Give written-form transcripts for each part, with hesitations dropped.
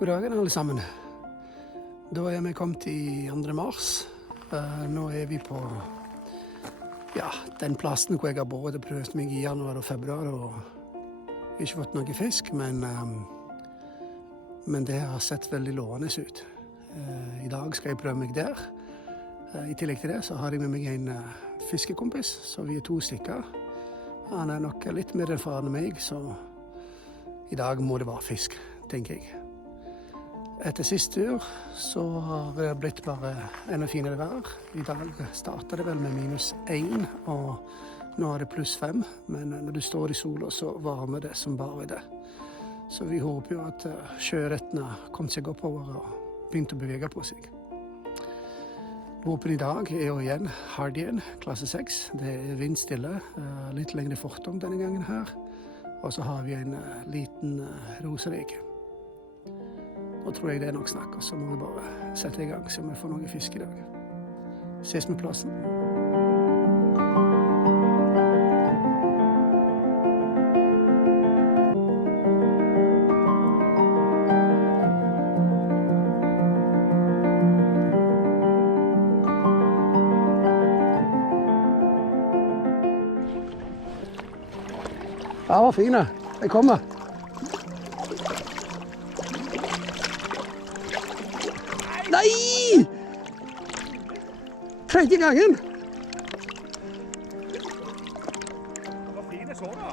God dagen alle sammen. Da vi kommet i 2. mars. Nå vi på den plassen hvor jeg har både prøvd meg i januar og februar og ikke fått noe fisk, men det har sett veldig lovende ut. I dag skal jeg prøve meg der. I tillegg til det så har jeg med meg en fiskekompis, så vi 2 stykker. Han nok litt mer erfaren enn meg, så i dag må det være fisk, tenker jeg. Etter siste tur så har det blitt bare enda finere vær. I dag startet det vel med -1, og nå det +5. Men når du står i sola så varmer det som bare det. Så vi håper jo at sjørettene kommer seg oppover og begynner å bevege på seg. Våpen i dag jo igjen Hardien, klasse 6. Det vindstille, litt lengre fortom denne gangen her. Og så har vi en liten roserek. Nå tror jeg det nok snakk, og så må vi bare sette i gang så vi får noe fisk i dag. Ses med plassen. Ja, var fine. Jeg kommer. Nei! 3. gangen.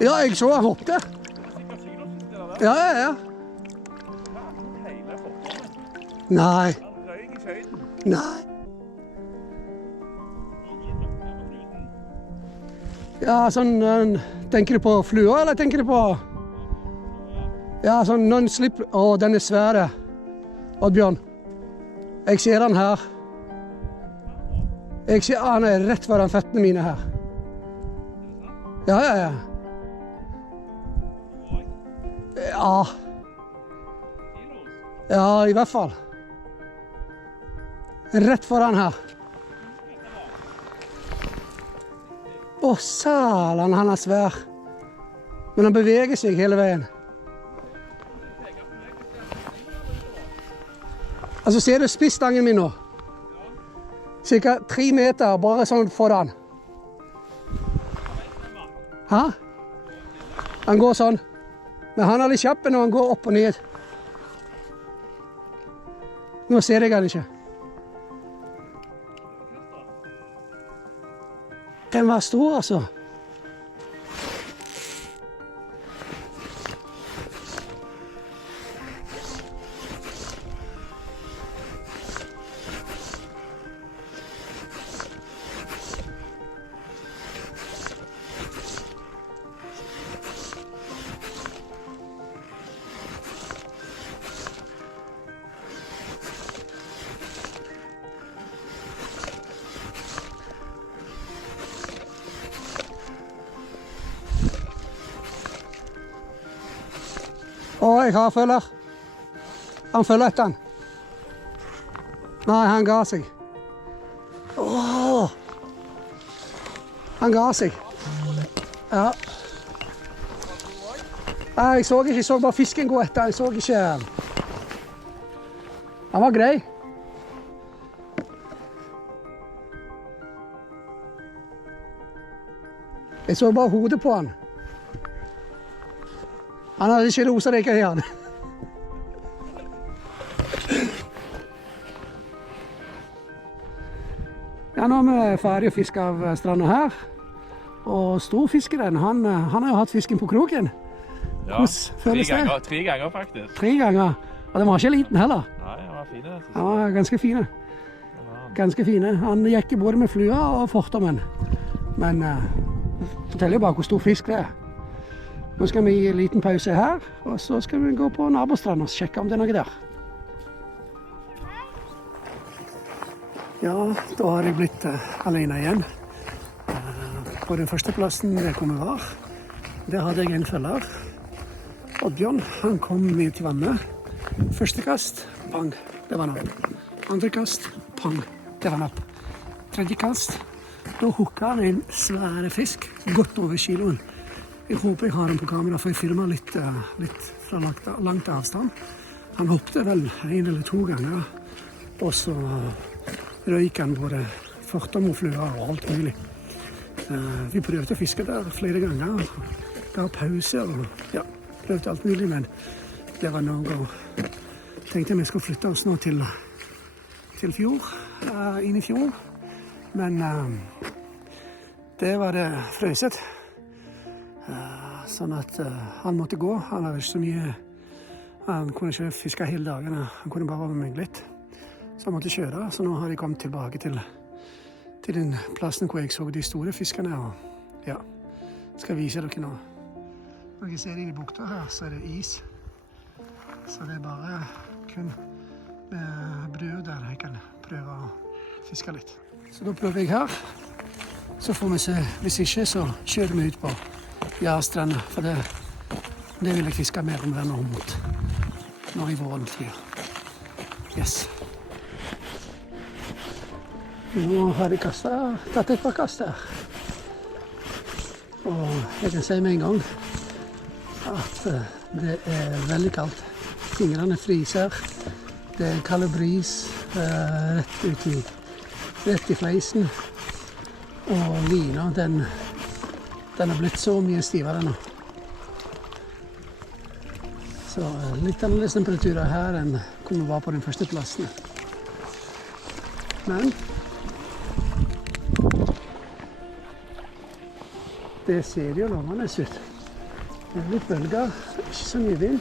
Ja, jeg så han hoppte. Ja. Nei. Nei. Ja, sånn... Tenker du på flua, eller tenker du på... Ja, sånn non-slip... Å, den svære. Oddbjørn. Jeg ser den her. Jeg ser han rett foran føttene mine her. Ja. Ja, i hvert fall. Rett foran her. Å, salan, han svær. Men han beveger seg hele veien. Altså, ser du spisstangen min nå? Cirka 3 meter, bare sånn foran. Hæ? Han går sånn. Men han litt kjapp når han går opp og ned. Nå ser jeg han ikke. Den var stor, altså. Jeg har følger. Han følger etter han. Nei, han ga seg. Han ga seg. Ja. Nei, jeg så ikke. Jeg så bare fisken gå etter. Jeg så ikke... Han var grei. Jeg så bare hodet på han. Han hadde ikke rosereker i han. Ja, nå er vi ferdig å fiske av stranda her. Og storfiskeren, han har jo hatt fisken på kroken. Ja, 3 ganger faktisk. 3 ganger. Og den var ikke liten heller. Nei, den var fine. Den var ganske fine. Ganske fine. Han gikk både med flua og fortommen. Men forteller jo bare hvor stor fisk det er. Nå skal vi gi en liten pause her, og så skal vi gå på nabostrand og sjekke om det er noe der. Ja, da har jeg blitt alene igjen. På den første plassen det kommer var, der hadde jeg en følger. Oddbjørn, han kom ned til vannet. Første kast, pang, det var napp. Andre kast, pang, det var napp. Tredje kast, da hukket han en svære fisk, godt over kiloen. Jeg håper jeg har den på kamera, for jeg filmer litt fra langt avstand. Han hoppte vel 1 eller 2 ganger, og så røyk han både fortommerfluer og alt mulig. Vi prøvde å fiske der flere ganger, ga pause og ja, prøvde alt mulig, men det var noe. Tenkte vi skulle flytte oss nå til fjord, inn i fjord, men det var det frøset. Sånn at han måtte gå. Han var ikke så mye. Han kunne ikke fiske hele dagen. Han kunne bare være med meg litt. Så han måtte kjøre. Så nå har jeg kommet tilbake til den plassen hvor jeg så de store fiskene. Og ja, skal vise dere nå. Når jeg ser inn i bukta her, så er det is. Så det er bare kun med brød der jeg kan prøve å fiske litt. Så da prøver jeg her. Så får vi se. Hvis ikke, så kjører vi ut på Jarstranda, for det vil jeg fiske mer om denne mot når i våren flyr. Yes. Nå har jeg tatt et par kast her. Og jeg kan si med en gang at det er veldig kaldt. Fingrene fryser. Det er kald bris rett i fleisen. Og lina, den har blitt så mye stivere nå. Så litt annerledes temperaturer her enn hvor vi var på den første plassen. Men det ser jo lovende ut. Det er litt bølger, ikke så mye vind.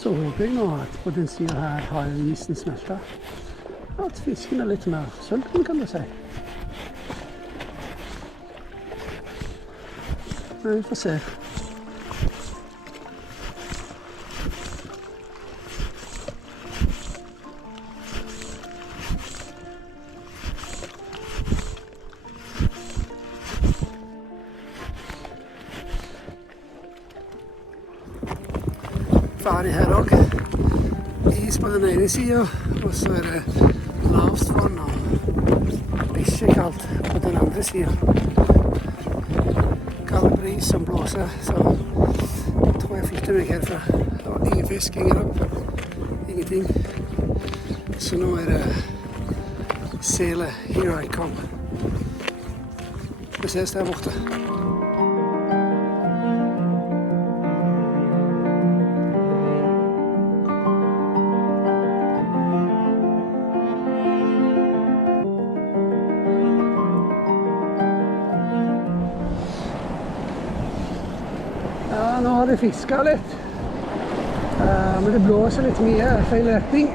Så håper jeg nå at på den siden her har isen smeltet. At fisken er litt mer sulten, kan du si. Men vi får se. Ferdig her også. Is på den ene siden, og så er det lavt vann og ikke kaldt på den andre siden. Kald bris som blåser, så tror jeg flytter meg herfra. Det var ingen fisk, ingen opp, ingenting. Så nå er det sele, here I come. Vi ses der borte. Nå har jeg fisket litt, men det blåser litt mye, feil retning.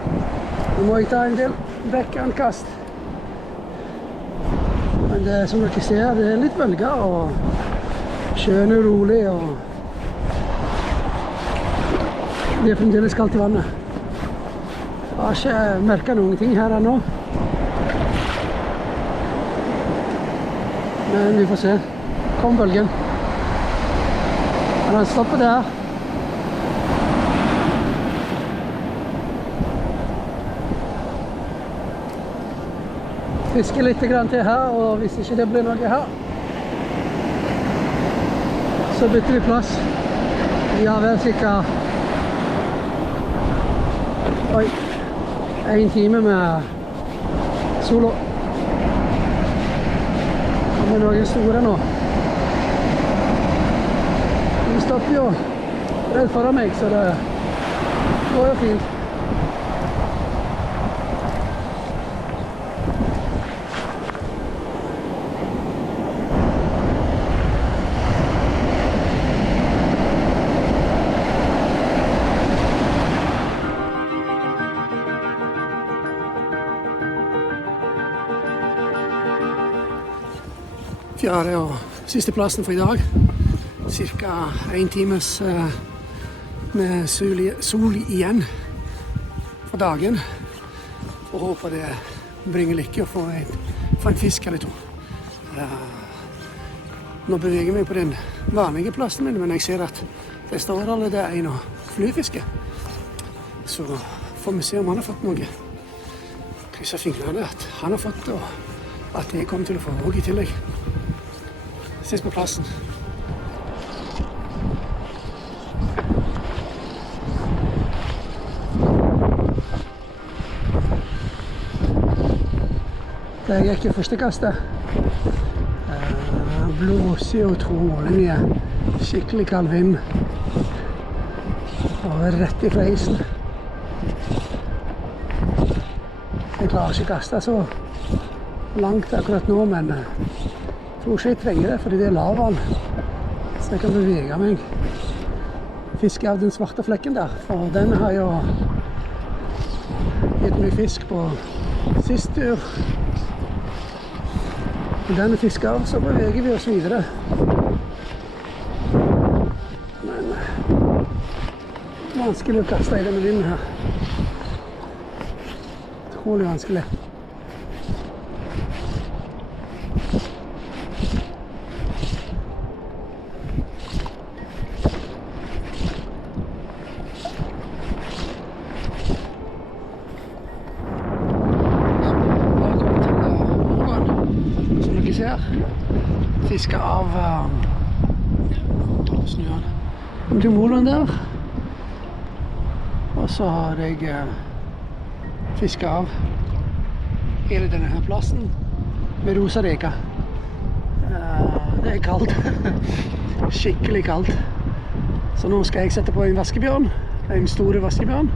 Nå må jeg ta en del backhandkast. Men det, som dere ser, det er litt bølger, og sjøen er rolig, og det er fremdeles kaldt i vannet. Jeg har ikke merket noen ting her ennå. Men vi får se. Kom bølgen. Han stopper der. Fisker litt til her, og hvis ikke det blir noe her, så bytter vi plass. Vi har vel cirka 1 time med solo. Og med noen store nå. De stopper jo rett foran meg, så det går jo fint. Fjerde og siste plassen for i dag. Cirka 1 times med sol igjen for dagen. Og håper det bringer lykke å få en fisk eller to. Nå beveger jeg meg på den vanlige plassen min, men jeg ser at det står allerede en og flyfisker. Så får vi se om han har fått noe. Krysser fingrene at han har fått, og at jeg kommer til å få også i tillegg. Ses på plassen. Det gikk jo første kastet. Blåser utrolig mye. Skikkelig kald vind. Og rett i fleisen. Jeg klarer ikke å kaste så langt akkurat nå, men jeg tror ikke jeg trenger det, fordi det er lavaen. Så jeg kan bevege meg. Fiske av den svarte flekken der, for den har jo gitt meg fisk på sist tur. Når den er fisket av, så beveger vi oss videre. Men det er vanskelig å kaste i denne vinden her. Utrolig vanskelig. Fiske av snøen. Kom til Moland der. Og så har jeg fisket av hele denne her plassen med rosa reka. Det er kaldt. Skikkelig kaldt. Så nå skal jeg sette på en vaskebjørn. En stor vaskebjørn.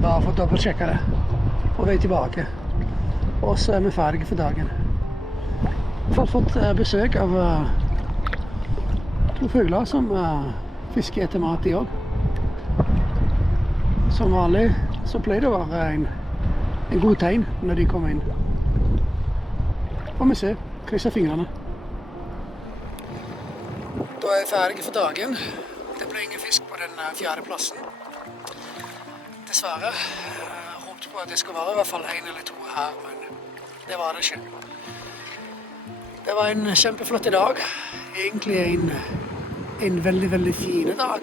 Bare for å dobbeltsjekke det. På vei tilbake. Og så er vi ferdige for dagen. Jeg har fått besøk av to fugler som fisker etter mat i år. Som vanlig så pleier det å være en god tegn når de kommer inn. Og vi ser, krysser fingrene. Da er jeg ferdig for dagen. Det ble ingen fisk på den 4. plassen. Dessverre. Jeg håpte på at det skulle være i hvert fall 1 eller 2 her, men det var det ikke. Det var en kjempeflott dag. Egentlig en veldig, veldig fin dag.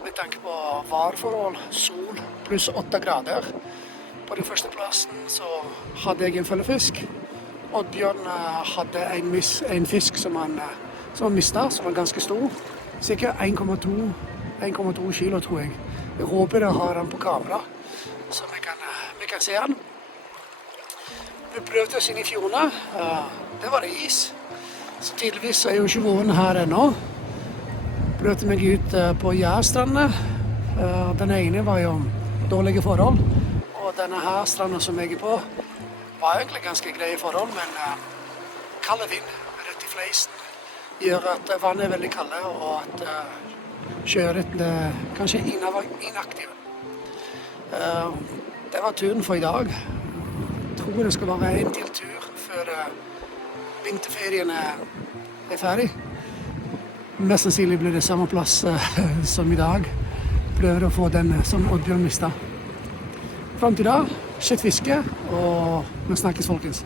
Med tanke på varforhold, sol, pluss 8 grader. På den første plassen så hadde jeg en følgefisk. Oddbjørn hadde en fisk som han mistet, som var ganske stor. Sikkert 1,2 kilo, tror jeg. Jeg håper jeg har han på kamera, så vi kan se han. Vi prøvde oss inn i fjorden. Det var det is. Så tydeligvis er jo ikke våren her ennå. Prøvde meg ut på Jærstrandene. Den ene var jo dårlige forhold. Og denne her stranden som jeg er på, var egentlig ganske greie forhold, men kalde vind rett i fleisen gjør at vannet er veldig kalde, og at sjøørreten er kanskje inaktiv. Det var turen for i dag. Jeg tror det skal være en til tur før vinterferien er ferdig. Mest sannsynlig blir det samme plass som i dag. Prøver å få den som Oddbjørn mistet. Frem til da, skjøtt fiske, og vi snakkes folkens.